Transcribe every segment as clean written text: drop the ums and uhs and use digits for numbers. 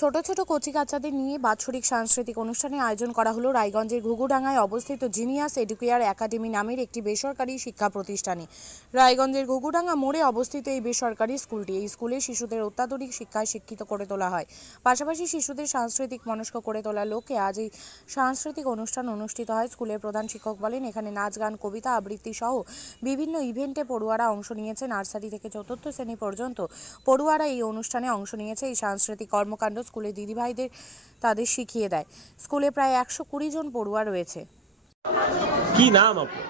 ছোট ছোট কচিকাচ্চাদের নিয়ে বাৎসরিক সাংস্কৃতিক অনুষ্ঠানের আয়োজন করা হলো রায়গঞ্জের ঘুঘুডাঙ্গায় অবস্থিত জিনিয়াস এডুকেয়ার একাডেমি নামের একটি বেসরকারি শিক্ষা প্রতিষ্ঠানে। রায়গঞ্জের ঘুঘুডাঙ্গা মোড়ে অবস্থিত এই বেসরকারি স্কুলটি, এই স্কুলে শিশুদের অত্যাধুনিক শিক্ষায় শিক্ষিত করে তোলা হয়। পাশাপাশি শিশুদের সাংস্কৃতিক মনস্ক করে তোলার লক্ষ্যে আজ এই সাংস্কৃতিক অনুষ্ঠান অনুষ্ঠিত হয়। স্কুলের প্রধান শিক্ষক বলেন, এখানে নাচ, গান, কবিতা আবৃত্তি সহ বিভিন্ন ইভেন্টে পড়ুয়ারা অংশ নিয়েছে। নার্সারি থেকে চতুর্থ শ্রেণী পর্যন্ত পড়ুয়ারা এই অনুষ্ঠানে অংশ নিয়েছে। এই সাংস্কৃতিক কর্মকাণ্ড স্কুলে দিদিভাইদের তাদের শিখিয়ে দেয়। স্কুলে প্রায় 120 জন পড়ুয়া রয়েছে। কি নাম আপনার?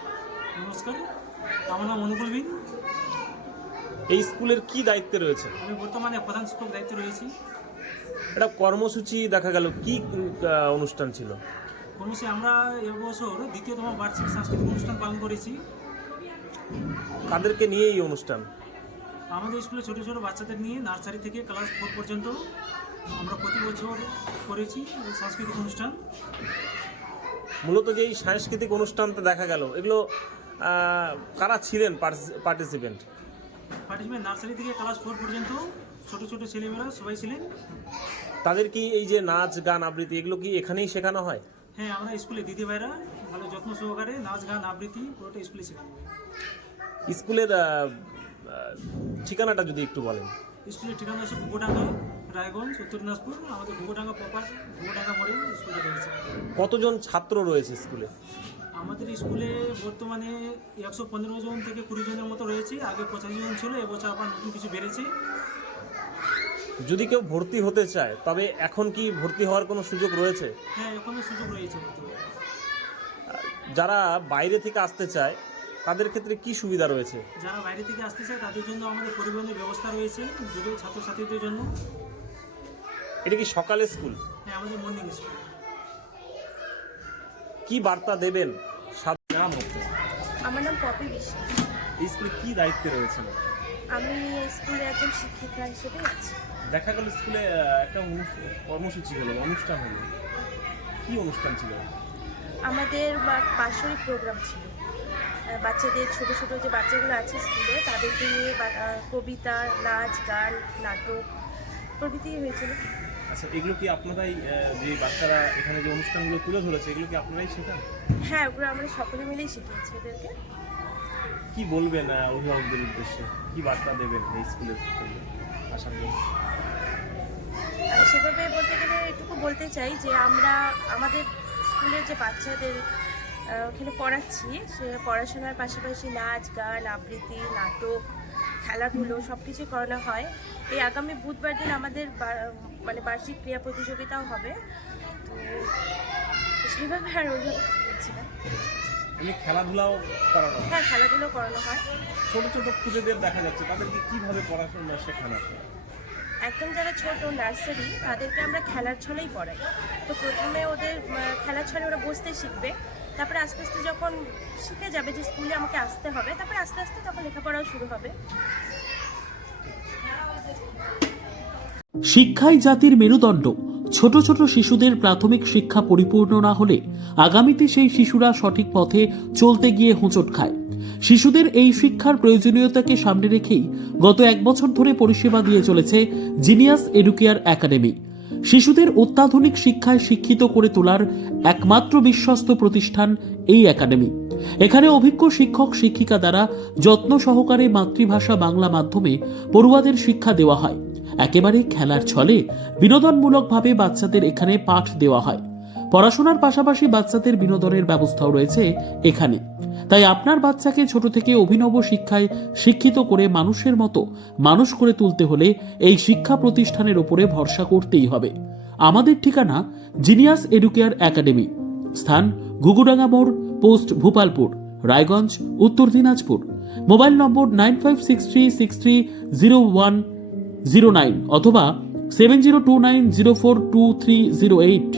নমস্কার, আমার নাম অনুকূল বিন। এই স্কুলের কি দায়িত্বে রয়েছে? আমি বর্তমানে প্রধান শিক্ষক দায়িত্বে রয়েছি। এটা কর্মসূচি দেখা গেল, কি অনুষ্ঠান ছিল? কর্মসূচি আমরা এবছর দ্বিতীয়তম বার্ষিক সাংস্কৃতিক অনুষ্ঠান পালন করেছি। কাদেরকে নিয়ে এই অনুষ্ঠান? আমাদের স্কুলে ছোটো ছোটো বাচ্চাদের নিয়ে নার্সারি থেকে ক্লাস 4 পর্যন্ত আমরা প্রতি বছর করেছি এই সাংস্কৃতিক অনুষ্ঠান। মূলত যে এই সাংস্কৃতিক অনুষ্ঠানটা দেখা গেল, এগুলো কারা ছিলেন পার্টিসিপেন্ট? নার্সারি থেকে ক্লাস 4 পর্যন্ত ছোটো ছোটো ছেলেমেয়েরা সবাই ছিলেন। তাদের কি এই যে নাচ, গান, আবৃত্তি এগুলো কি এখানেই শেখানো হয়? হ্যাঁ, আমরা স্কুলে দিদিভাইরা ভালো যত্ন সহকারে নাচ, গান, আবৃত্তি পুরোটা স্কুলে শেখানো হয়। স্কুলের ঠিকানাটা যদি একটু বলেন। স্কুলের ঠিকানা হচ্ছে ঘুঘুডাঙ্গা, রায়গঞ্জ, উত্তর দিনাজপুর। আমাদের ঘুঘুডাঙ্গা প্রপার ঘুঘুডাঙ্গা মোড়ে স্কুলটা রয়েছে। কতজন ছাত্র রয়েছে স্কুলে? আমাদের স্কুলে বর্তমানে 115 জন থেকে 20 জনের মতো রয়েছে। আগে 85 জন ছিল, এবছর আবার নতুন কিছু বেড়েছে। যদি কেউ ভর্তি হতে চায় তবে এখন কি ভর্তি হওয়ার কোনো সুযোগ রয়েছে? হ্যাঁ, এখনও সুযোগ রয়েছে। যারা বাইরে থেকে আসতে চায় তাদের ক্ষেত্রে কি সুবিধা রয়েছে? যারা বাইরে থেকে আসতে চায় তাদের জন্য আমাদের পরিবহনের ব্যবস্থা রয়েছে, যুব ছাত্রছাত্রীদের জন্য। এটা কি সকালে স্কুল? হ্যাঁ, আমাদের মর্নিং স্কুল। কি বার্তা দেবেন? নাম? আমার নাম পপি বিশ্বাস। এই স্কুলে কি দায়িত্বে রয়েছেন? আমি স্কুলে একজন শিক্ষিকা হিসেবে আছি। দেখা গেল স্কুলে একটা কর্মসূচি হলো, অনুষ্ঠান হলো, কি অনুষ্ঠান ছিল? আমাদের বাৎসরিক প্রোগ্রাম ছিল। বাচ্চাদের ছোট ছোট যে বাচ্চাগুলো আছে স্কুলে তাদেরকে নিয়ে কবিতা, নাচ, গান, নাটক প্রভৃতি হয়েছিল। আচ্ছা, এগুলো কি আপনারাই, যে বাচ্চারা এখানে যে অনুষ্ঠানগুলো তুলে ধরেছে, এগুলো কি আপনারাই শেখান? হ্যাঁ, ওগুলো আমরা সকলে মিলেই শিখিয়েছি ওদেরকে। কি বলবেন অভিভাবকদের উদ্দেশ্যে? কি বার্তা দেবেন এই স্কুলের আসার জন্য? সেভাবে বলতে গেলে এটুকু বলতে চাই যে আমরা আমাদের স্কুলের যে বাচ্চাদের ওখানে পড়াচ্ছি, সে পড়াশোনার পাশাপাশি নাচ, গান, আবৃত্তি, নাটক, খেলাধুলো সব কিছু করানো হয়। এই আগামী বুধবার দিন আমাদের বার্ষিক ক্রীড়া প্রতিযোগিতাও হবে। তো সেভাবে আর ওইভাবে বলছি না। খেলাধুলাও করানো? হ্যাঁ, খেলাধুলো করানো হয়। ছোট ছোট খুদেদের দেখা যাচ্ছে, তাদেরকে কিভাবে পড়াশোনা শেখানো? একদম যারা ছোট নার্সারি তাদেরকে আমরা খেলার ছলেই পড়াই। তো প্রথমে ওদের খেলার ছলে ওরা বসতে শিখবে, তারপরে আস্তে আস্তে যখন শিখে যাবে যে স্কুলে আমাকে আসতে হবে, তারপরে আস্তে আস্তে তখন লেখাপড়াও শুরু হবে। শিক্ষাই জাতির মেরুদণ্ড। ছোট ছোট শিশুদের প্রাথমিক শিক্ষা পরিপূর্ণ না হলে আগামীতে সেই শিশুরা সঠিক পথে চলতে গিয়ে হোঁচট খায়। শিশুদের এই শিক্ষার প্রয়োজনীয়তাকে সামনে রেখেই গত 1 বছর ধরে পরিষেবা দিয়ে চলেছে জিনিয়াস এডুকেয়ার একাডেমি। শিশুদের অত্যাধুনিক শিক্ষায় শিক্ষিত করে তোলার একমাত্র বিশ্বস্ত প্রতিষ্ঠান এই একাডেমি। এখানে অভিজ্ঞ শিক্ষক শিক্ষিকা দ্বারা যত্ন সহকারে মাতৃভাষা বাংলা মাধ্যমে পড়ুয়াদের শিক্ষা দেওয়া হয়। একেবারে খেলার ছলে বিনোদনমূলকভাবে বাচ্চাদের এখানে পাঠ দেওয়া হয়। পড়াশোনার পাশাপাশি বাচ্চাদের বিনোদনের ব্যবস্থাও রয়েছে এখানে। তাই আপনার বাচ্চাকে ছোট থেকে অভিনব শিক্ষায় শিক্ষিত করে মানুষের মতো মানুষ করে তুলতে হলে এই শিক্ষা প্রতিষ্ঠানের উপরে ভরসা করতেই হবে। আমাদের ঠিকানা জিনিয়াস এডুকেয়ার একাডেমি, স্থান ঘুঘুডাঙ্গা মোড়, পোস্ট ভূপালপুর, রায়গঞ্জ, উত্তর দিনাজপুর। মোবাইল নম্বর 9563630109 অথবা 7029042308।